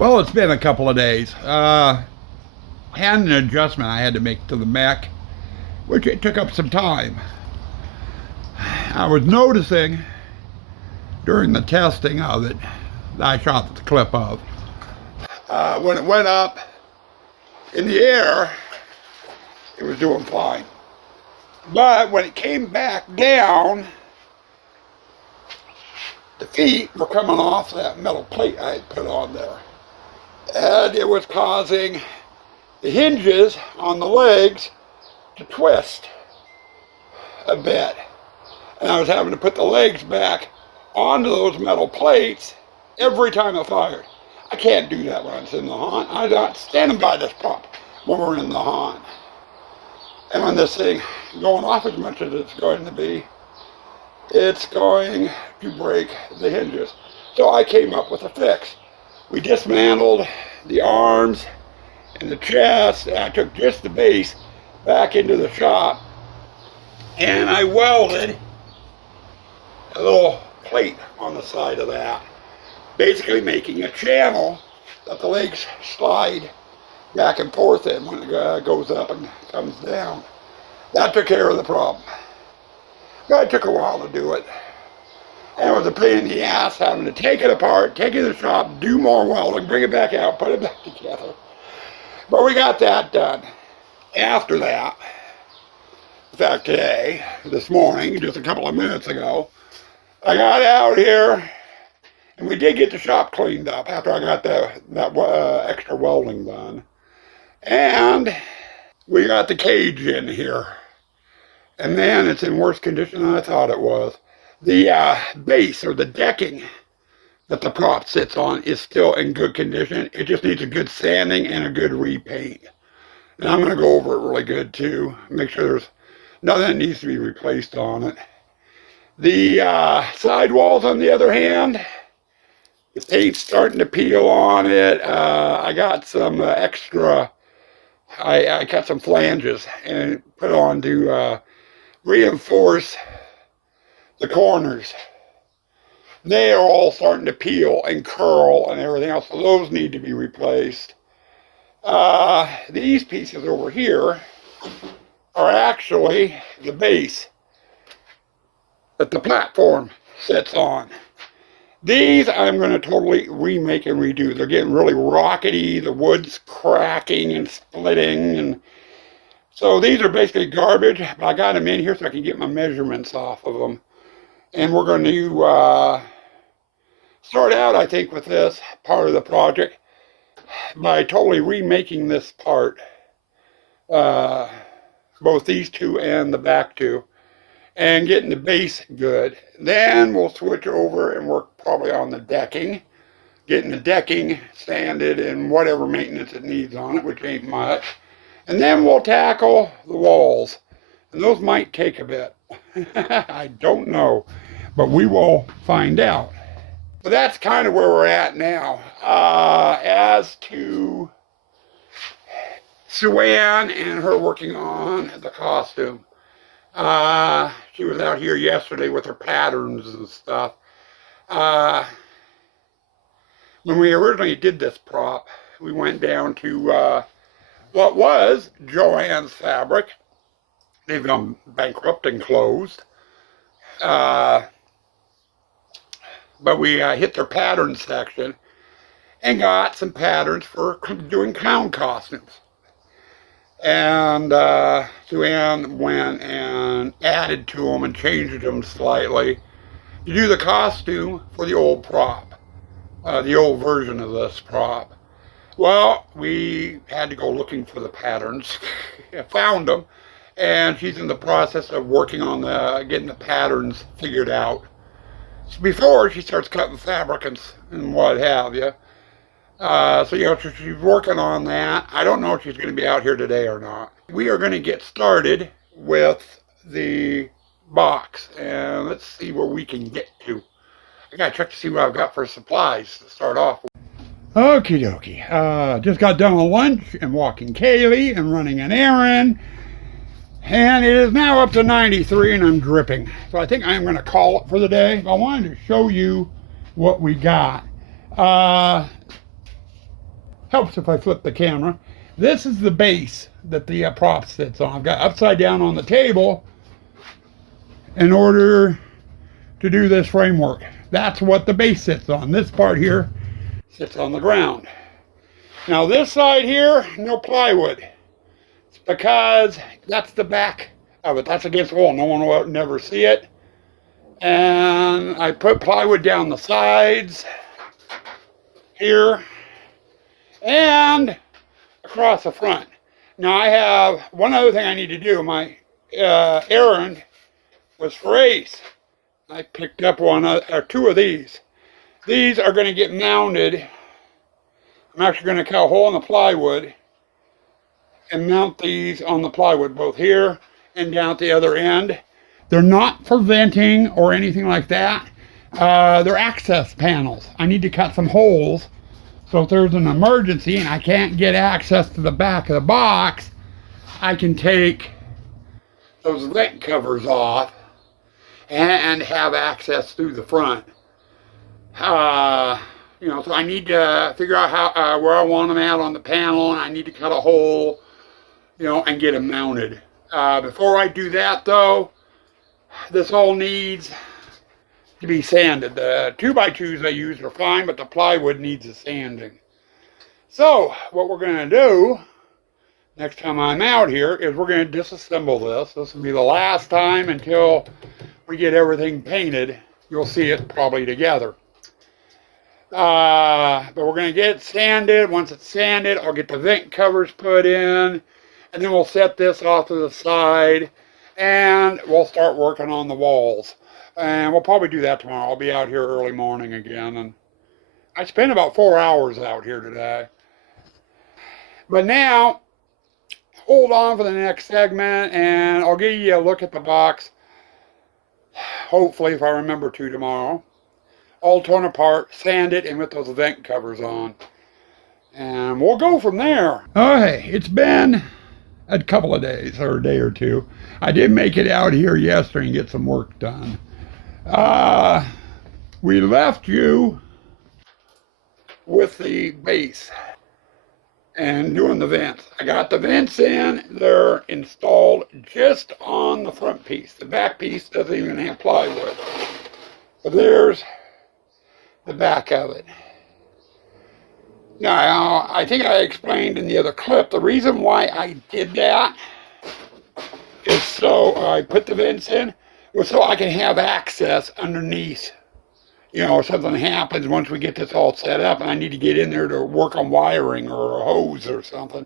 Well, it's been a couple of days. Had an adjustment I had to make to the mech, which it took up some time. I was noticing during the testing of it that I shot the clip of. When it went up in the air, it was doing fine. But when it came back down, the feet were coming off that metal plate I had put on there. And it was causing the hinges on the legs to twist a bit. And I was having to put the legs back onto those metal plates every time I fired. I can't do that when I'm in the haunt. I'm not standing by this prop when we're in the haunt. And when this thing going off as much as it's going to be, it's going to break the hinges. So I came up with a fix. We dismantled the arms and the chest, and I took just the base back into the shop, and I welded a little plate on the side of that, basically making a channel that the legs slide back and forth in when it goes up and comes down. That took care of the problem. But it took a while to do it. And it was a pain in the ass having to take it apart, take it to the shop, do more welding, bring it back out, put it back together. But we got that done. After that, in fact today, this morning, just a couple of minutes ago, I got out here and we did get the shop cleaned up after I got that extra welding done. And we got the cage in here. And man, it's in worse condition than I thought it was. The base or the decking that the prop sits on is still in good condition. It just needs a good sanding and a good repaint. And I'm going to go over it really good too. Make sure there's nothing that needs to be replaced on it. The sidewalls, on the other hand, the paint's starting to peel on it. I got some extra, I cut some flanges and put on to reinforce the corners. They are all starting to peel and curl and everything else, so those need to be replaced. These pieces over here are actually the base that the platform sits on. These I'm going to totally remake and redo. They're getting really rockety, the wood's cracking and splitting, and so these are basically garbage, but I got them in here so I can get my measurements off of them. And we're going to start out, I think, with this part of the project by totally remaking this part. Both these two and the back two. And getting the base good. Then we'll switch over and work probably on the decking. Getting the decking sanded and whatever maintenance it needs on it, which ain't much. And then we'll tackle the walls. And those might take a bit. I don't know, but we will find out. But that's kind of where we're at now. As to Sue Ann and her working on the costume. She was out here yesterday with her patterns and stuff. When we originally did this prop, we went down to what was Joann's Fabric. They've gone bankrupt and closed. But we hit their pattern section and got some patterns for doing clown costumes. And Sue Ann went and added to them and changed them slightly to do the costume for the old prop, the old version of this prop. Well, we had to go looking for the patterns. Found them. And she's in the process of working on getting the patterns figured out. So before she starts cutting fabric and what have you. So, you know, she's working on that. I don't know if she's going to be out here today or not. We are going to get started with the box. And let's see where we can get to. I got to check to see what I've got for supplies to start off with. Okie dokie. Just got done with lunch and walking Kaylee and running an errand. And it is now up to 93 and I'm dripping. So I think I'm going to call it for the day. I wanted to show you what we got. Helps if I flip the camera. This is the base that the prop sits on. I've got upside down on the table in order to do this framework. That's what the base sits on. This part here sits on the ground. Now this side here, no plywood. It's because that's the back of it. That's against the wall. No one will never see it. And I put plywood down the sides here and across the front. Now I have one other thing I need to do. My errand was for Ace. I picked up or two of these. These are going to get mounted. I'm actually going to cut a hole in the plywood and mount these on the plywood, both here and down at the other end. They're not for venting or anything like that. They're access panels. I need to cut some holes, so if there's an emergency and I can't get access to the back of the box, I can take those vent covers off and have access through the front. You know, so I need to figure out how where I want them at on the panel, and I need to cut a hole, you know, and get them mounted. Before I do that, though, this all needs to be sanded. The 2x2s I used are fine, but the plywood needs a sanding. So what we're going to do next time I'm out here is we're going to disassemble this. This will be the last time until we get everything painted. You'll see it probably together. But we're going to get it sanded. Once it's sanded, I'll get the vent covers put in, and then we'll set this off to the side, and we'll start working on the walls. And we'll probably do that tomorrow. I'll be out here early morning again, and I spent about 4 hours out here today. But now, hold on for the next segment, and I'll give you a look at the box, hopefully, if I remember to tomorrow. All torn apart, sanded, and with those vent covers on. And we'll go from there. Okay, it's been a couple of days, or a day or two. I did make it out here yesterday and get some work done. We left you with the base and doing the vents. I got the vents in. They're installed just on the front piece. The back piece doesn't even have plywood. But there's the back of it. Now, I think I explained in the other clip, the reason why I did that is so I put the vents in, was so I can have access underneath. You know, if something happens once we get this all set up and I need to get in there to work on wiring or a hose or something,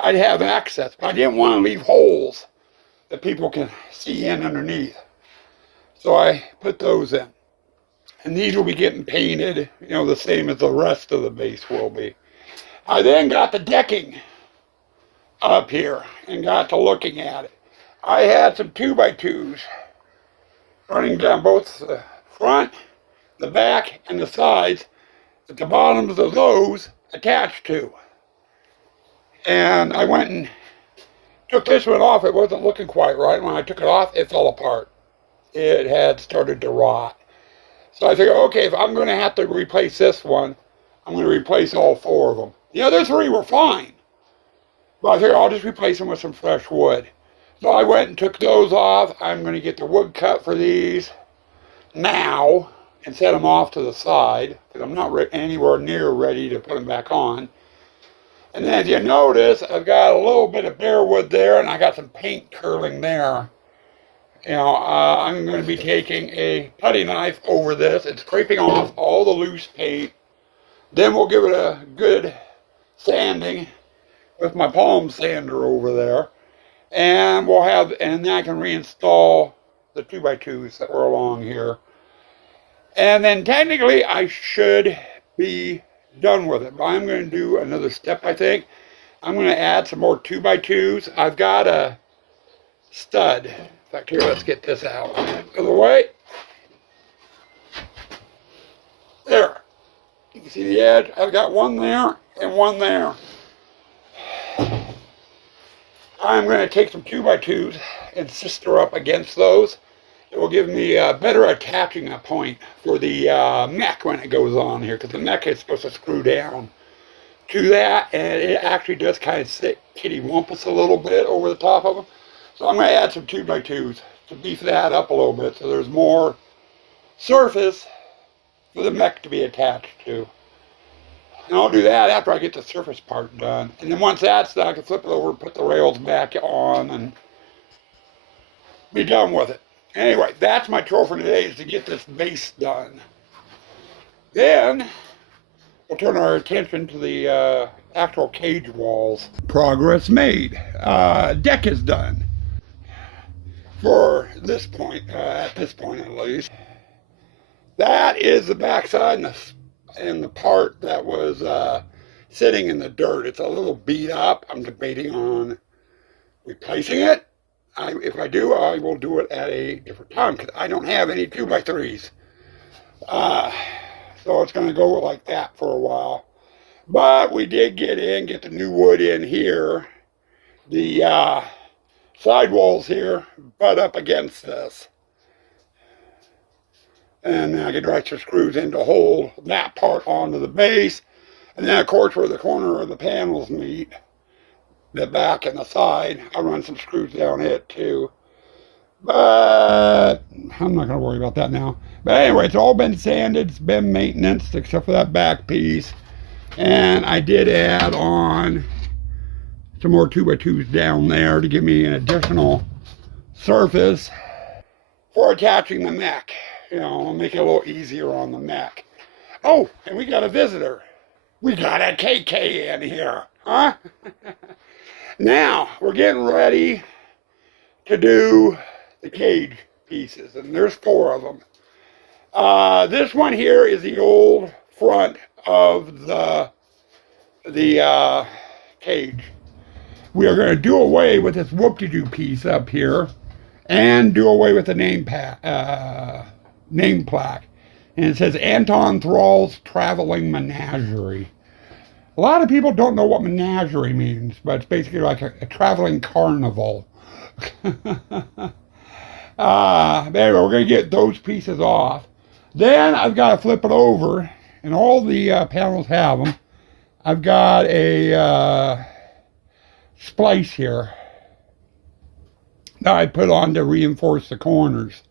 I'd have access. But I didn't want to leave holes that people can see in underneath. So I put those in. And these will be getting painted, you know, the same as the rest of the base will be. I then got the decking up here and got to looking at it. I had some 2x2s running down both the front, the back, and the sides that the bottoms of those attached to. And I went and took this one off. It wasn't looking quite right. When I took it off, it fell apart. It had started to rot. So I figured, okay, if I'm going to have to replace this one, I'm going to replace all 4 of them. The other 3 were fine. But I figured I'll just replace them with some fresh wood. So I went and took those off. I'm going to get the wood cut for these now and set them off to the side, because I'm not anywhere near ready to put them back on. And then if you notice, I've got a little bit of bare wood there, and I got some paint curling there. You know, I'm going to be taking a putty knife over this and scraping off all the loose paint. Then we'll give it a good sanding with my palm sander over there. And we'll have, and then I can reinstall the 2x2s that were along here. And then technically I should be done with it. But I'm going to do another step, I think. I'm going to add some more 2x2s. I've got a stud. In fact, here, let's get this out of the way. There. You can see the edge. I've got one there and one there. I'm going to take some 2x2s and sister up against those. It will give me a better attaching point for the mech when it goes on here, because the mech is supposed to screw down to that, and it actually does kind of sit kitty wampus a little bit over the top of them. So I'm going to add some 2x2s to beef that up a little bit so there's more surface for the mech to be attached to. And I'll do that after I get the surface part done. And then once that's done, I can flip it over, put the rails back on, and be done with it. Anyway, that's my chore for today, is to get this base done. Then we'll turn our attention to the actual cage walls. Progress made. Deck is done. For this point, at this point at least. That is the backside and the part that was sitting in the dirt. It's a little beat up. I'm debating on replacing it. If I do, I will do it at a different time because I don't have any 2x3s. So it's going to go like that for a while. But we did get the new wood in here. The sidewalls here butt up against this. And then I can drive some screws in to hold that part onto the base. And then, of course, where the corner of the panels meet, the back and the side, I'll run some screws down it too. But I'm not going to worry about that now. But anyway, it's all been sanded. It's been maintenance, except for that back piece. And I did add on some more 2x2s down there to give me an additional surface for attaching the mech. You know, make it a little easier on the mech. Oh, and we got a visitor. We got a KK in here, huh? Now, we're getting ready to do the cage pieces, and there's 4 of them. This one here is the old front of the cage. We are going to do away with this whoop-de-doo piece up here and do away with the name plaque. And it says Anton Thrall's Traveling Menagerie. A lot of people don't know what menagerie means, but it's basically like a traveling carnival. Anyway, we're going to get those pieces off. Then I've got to flip it over, and all the panels have them. I've got a splice here that I put on to reinforce the corners.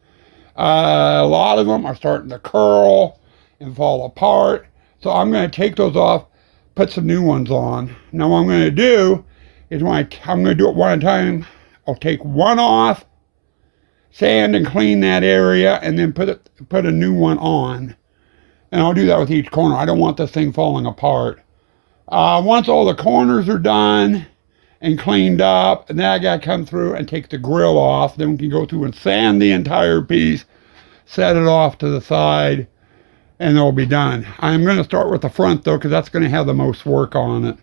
A lot of them are starting to curl and fall apart, so I'm going to take those off, put some new ones on. Now what I'm going to do is I'm going to do it one at a time. I'll take one off, sand and clean that area, and then put a new one on. And I'll do that with each corner. I don't want this thing falling apart. Once all the corners are done and cleaned up, and then I got to come through and take the grill off. Then we can go through and sand the entire piece, set it off to the side, and it'll be done. I'm going to start with the front though, because that's going to have the most work on it.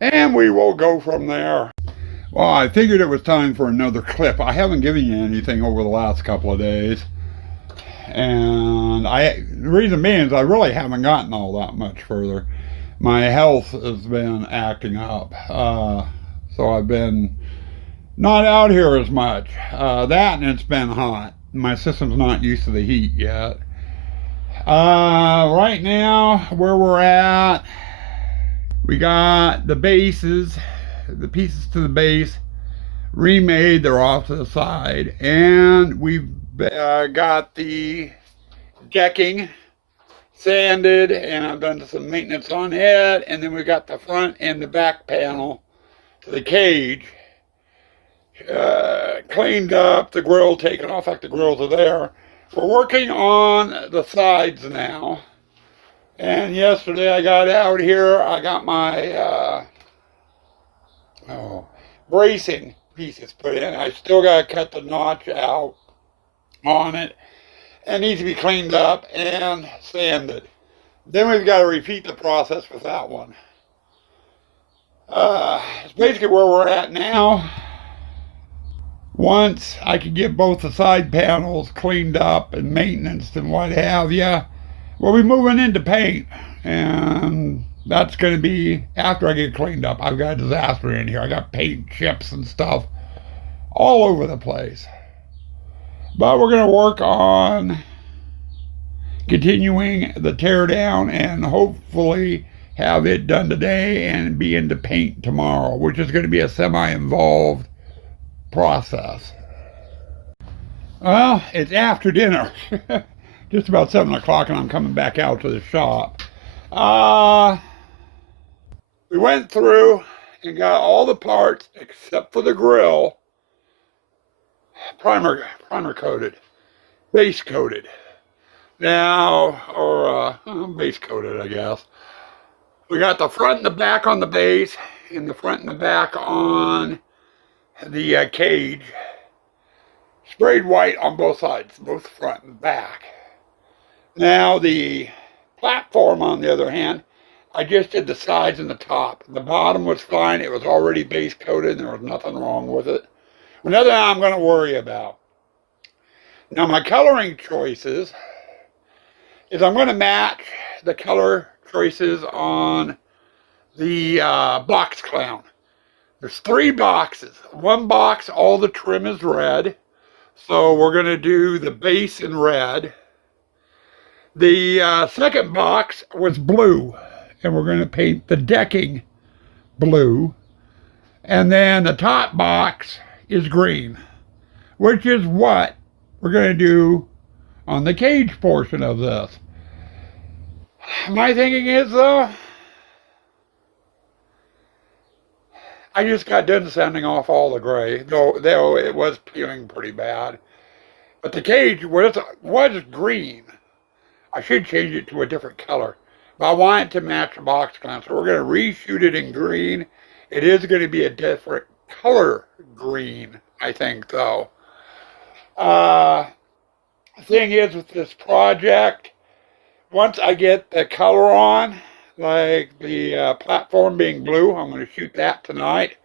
And we will go from there. Well, I figured it was time for another clip. I haven't given you anything over the last couple of days. And the reason being is I really haven't gotten all that much further. My health has been acting up. So I've been not out here as much. That and it's been hot. My system's not used to the heat yet. Right now, where we're at, we got the bases, the pieces to the base remade. They're off to the side. And we've got the decking sanded, and I've done some maintenance on it. And then we got the front and the back panel to the cage cleaned up, the grill taken off like the grills are there. We're working on the sides now. And yesterday I got out here, I got my bracing pieces put in. I still got to cut the notch out on it. It needs to be cleaned up and sanded. Then we've got to repeat the process with that one. It's basically where we're at now. Once I can get both the side panels cleaned up and maintenance and what have you, we'll be moving into paint. And that's going to be after I get cleaned up. I've got a disaster in here. I got paint chips and stuff all over the place. But we're going to work on continuing the tear down and hopefully have it done today and be into paint tomorrow, which is going to be a semi-involved process. Well, it's after dinner. Just about 7 o'clock, and I'm coming back out to the shop. We went through and got all the parts except for the grill primer coated, base coated. Now, or base coated, I guess. We got the front and the back on the base, and the front and the back on the cage. Sprayed white on both sides, both front and back. Now the platform, on the other hand, I just did the sides and the top. The bottom was fine. It was already base coated, and there was nothing wrong with it. Another thing I'm going to worry about. Now my coloring choices is I'm going to match the color choices on the box clown. There's 3 boxes. One box, all the trim is red. So we're going to do the base in red. The second box was blue, and we're going to paint the decking blue. And then the top box is green, which is what we're going to do on the cage portion of this. My thinking is, though, I just got done sanding off all the gray, though it was peeling pretty bad. But the cage was green. I should change it to a different color. But I want it to match the box clown, so we're going to reshoot it in green. It is going to be a different color green, I think, though. The thing is with this project, once I get the color on, like the platform being blue, I'm going to shoot that tonight.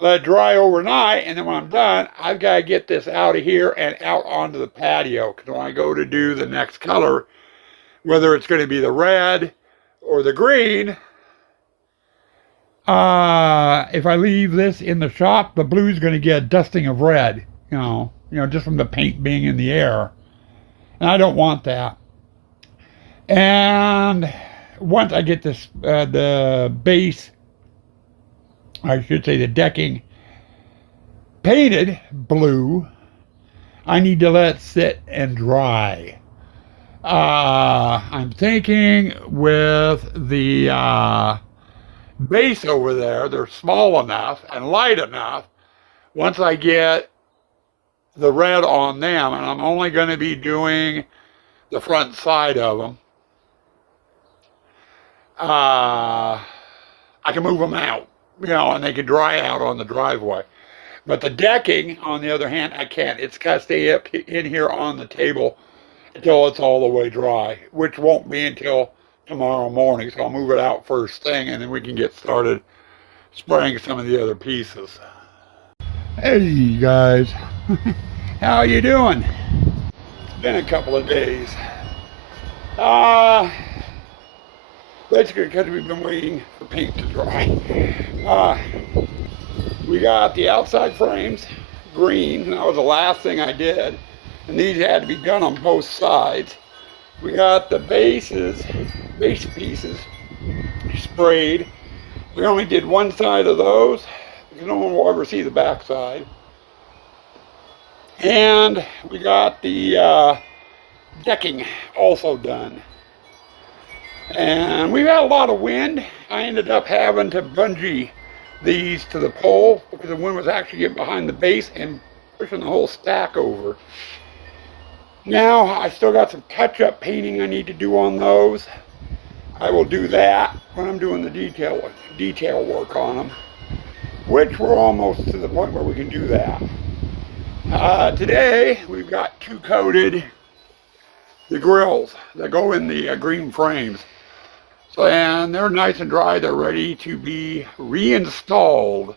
Let it dry overnight, and then when I'm done, I've got to get this out of here and out onto the patio. Because when I go to do the next color, whether it's going to be the red or the green, if I leave this in the shop, the blue is going to get a dusting of red, you know, just from the paint being in the air. And I don't want that. And once I get this, the base, I should say the decking, painted blue, I need to let it sit and dry. I'm thinking with the base over there, they're small enough and light enough. Once I get the red on them, and I'm only going to be doing the front side of them, I can move them out, and they can dry out on the driveway. But the decking, on the other hand, I can't. It's got to stay up in here on the table until it's all the way dry, which won't be until tomorrow morning. So I'll move it out first thing, and then we can get started spraying some of the other pieces. Hey guys, how you doing? It's been a couple of days. Basically because we've been waiting for paint to dry. We got the outside frames green. That was the last thing I did. And these had to be done on both sides. We got the base pieces sprayed. We only did one side of those because no one will ever see the back side. And we got the decking also done. And we've had a lot of wind. I ended up having to bungee these to the pole because the wind was actually getting behind the base and pushing the whole stack over. Now I still got some touch-up painting I need to do on those. I will do that when I'm doing the detail work on them, which we're almost to the point where we can do that. Today we've got 2 coated the grills that go in the green frames. So, and they're nice and dry. They're ready to be reinstalled.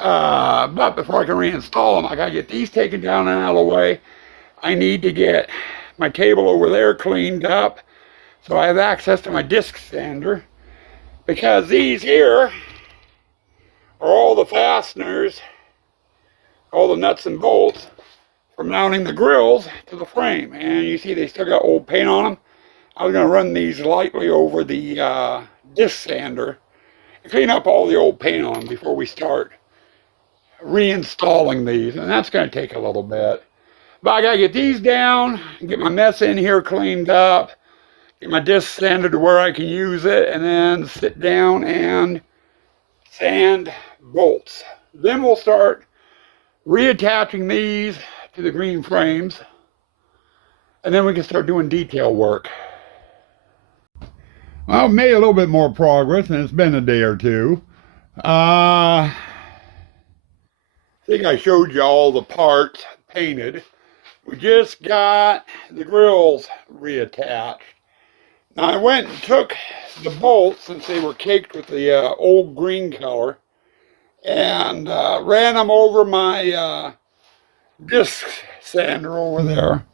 But before I can reinstall them, I gotta get these taken down and out of the way. I need to get my table over there cleaned up so I have access to my disc sander, because these here are all the fasteners, all the nuts and bolts for mounting the grills to the frame. And you see they still got old paint on them. I was going to run these lightly over the disc sander and clean up all the old paint on them before we start reinstalling these, and that's going to take a little bit. But I got to get these down, get my mess in here cleaned up, get my disc sanded to where I can use it, and then sit down and sand bolts. Then we'll start reattaching these to the green frames, and then we can start doing detail work. Well, I've made a little bit more progress, and it's been a day or two. I think I showed you all the parts painted. We just got the grills reattached. Now I went and took the bolts, since they were caked with the old green color, and ran them over my disc sander over there,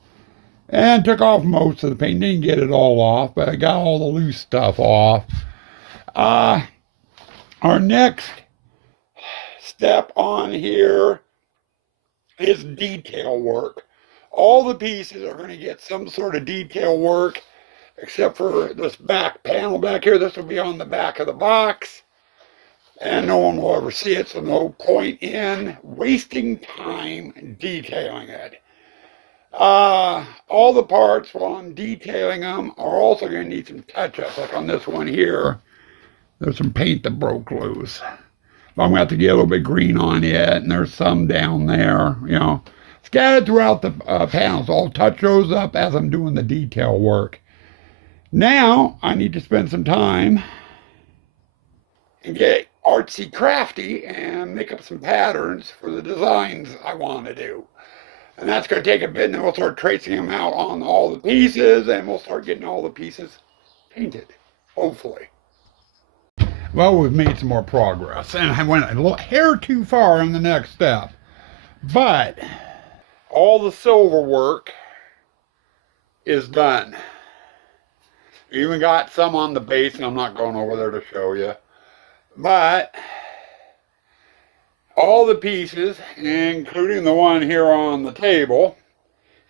and took off most of the paint. Didn't get it all off, but I got all the loose stuff off. Our next step on here is detail work. All the pieces are going to get some sort of detail work, except for this back panel back here. This will be on the back of the box, and no one will ever see it, so no point in wasting time detailing it. All the parts, while I'm detailing them, are also going to need some touch-ups. Like on this one here, there's some paint that broke loose. I'm going to have to get a little bit green on it, and there's some down there, you know, scattered throughout the panels. I'll touch those up as I'm doing the detail work. Now, I need to spend some time and get artsy crafty and make up some patterns for the designs I want to do. And that's going to take a bit, and then we'll start tracing them out on all the pieces, and we'll start getting all the pieces painted, hopefully. Well, we've made some more progress, and I went a little hair too far in the next step. But all the silver work is done. We even got some on the base, and I'm not going over there to show you. But all the pieces, including the one here on the table,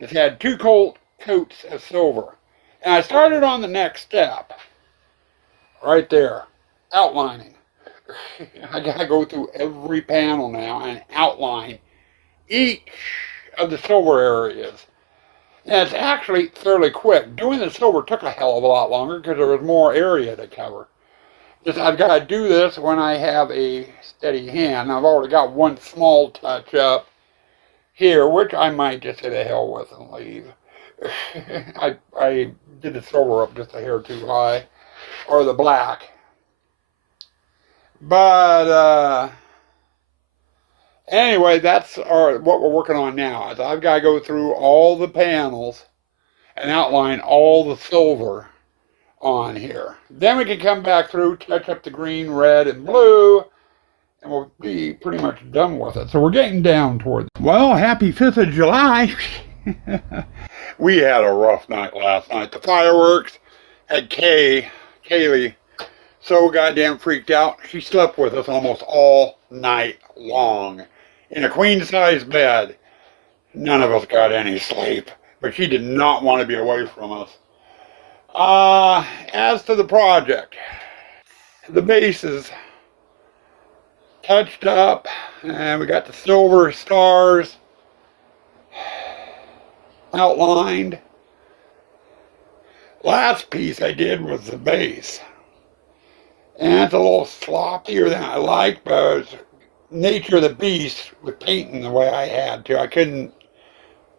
has had 2 coats of silver. And I started on the next step, right there, outlining. I gotta go through every panel now and outline each of the silver areas. And it's actually fairly quick. Doing the silver took a hell of a lot longer because there was more area to cover. Just I've got to do this when I have a steady hand. I've already got one small touch up here, which I might just hit the hell with and leave. I did the silver up just a hair too high, or the black. But anyway, that's what we're working on now. I've got to go through all the panels and outline all the silver on here. Then we can come back through, touch up the green, red, and blue, and we'll be pretty much done with it. So we're getting down toward it. Well, happy 5th of July. We had a rough night last night. The fireworks had Kaylee so goddamn freaked out. She slept with us almost all night long in a queen-size bed. None of us got any sleep, but she did not want to be away from us. As to the project, the base is touched up, and we got the silver stars outlined. Last piece I did was the base, and it's a little sloppier than I like, but it's nature of the beast with painting the way I had to. I couldn't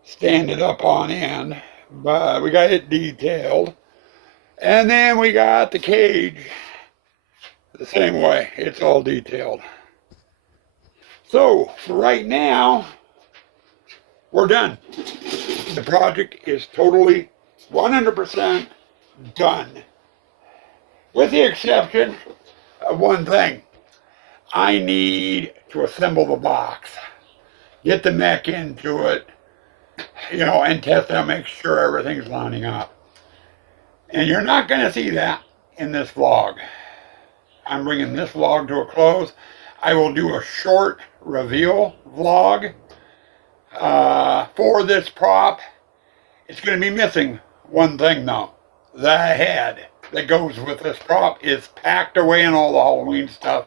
stand it up on end, but we got it detailed. And then we got the cage the same way. It's all detailed. So, for right now, we're done. The project is totally 100% done. With the exception of one thing. I need to assemble the box. Get the neck into it, you know, and test out, make sure everything's lining up. And you're not going to see that in this vlog. I'm bringing this vlog to a close. I will do a short reveal vlog for this prop. It's going to be missing one thing though. the head that goes with this prop is packed away in all the Halloween stuff,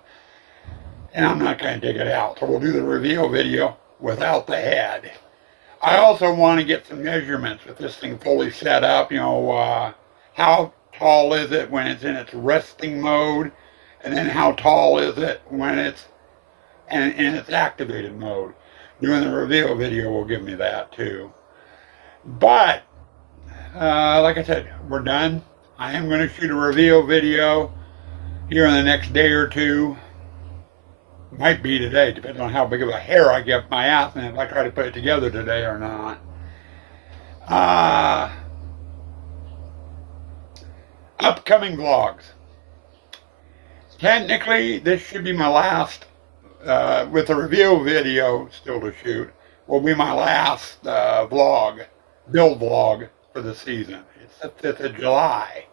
and I'm not going to dig it out. So we'll do the reveal video without the head. I also want to get some measurements with this thing fully set up. You know, how tall is it when it's in its resting mode, and then how tall is it when it's in its activated mode. Doing the reveal video will give me that too. But like I said, we're done. I am going to shoot a reveal video here in the next day or two. Might be today, depending on how big of a hair I get my ass and if I try to put it together today or not. Upcoming vlogs. Technically, this should be my last, with the reveal video still to shoot, will be my last build vlog for the season. It's the 5th of July.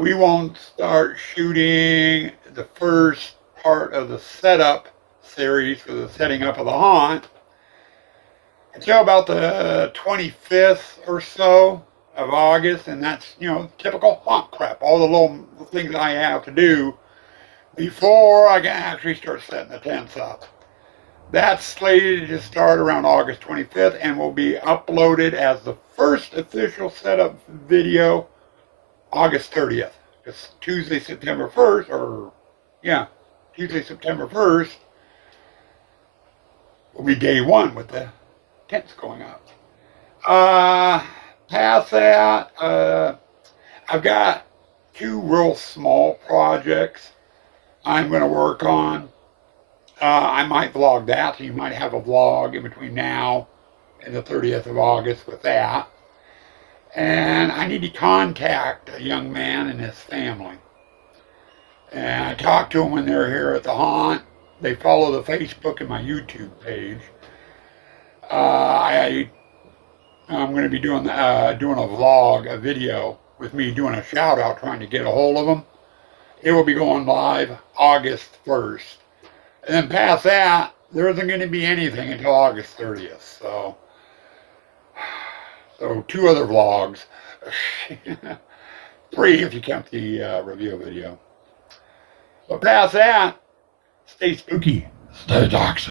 We won't start shooting the first part of the setup series for the setting up of the haunt until about the 25th or so of August, and that's, you know, typical haunt prep, all the little things I have to do before I can actually start setting the tents up. That's slated to start around August 25th and will be uploaded as the first official setup video August 30th. It's Tuesday, September 1st, or, yeah, Tuesday, September 1st will be day one with the tents going up. Past that, I've got 2 real small projects I'm going to work on. I might vlog that, so you might have a vlog in between now and the 30th of August with that. And I need to contact a young man and his family. And I talked to them when they were here at the haunt. They follow the Facebook and my YouTube page. I'm going to be doing a vlog, a video with me doing a shout out trying to get a hold of them. It will be going live August 1st. And then past that, there isn't going to be anything until August 30th. So 2 other vlogs. 3 if you count the review video. But past that, stay spooky, stay toxic.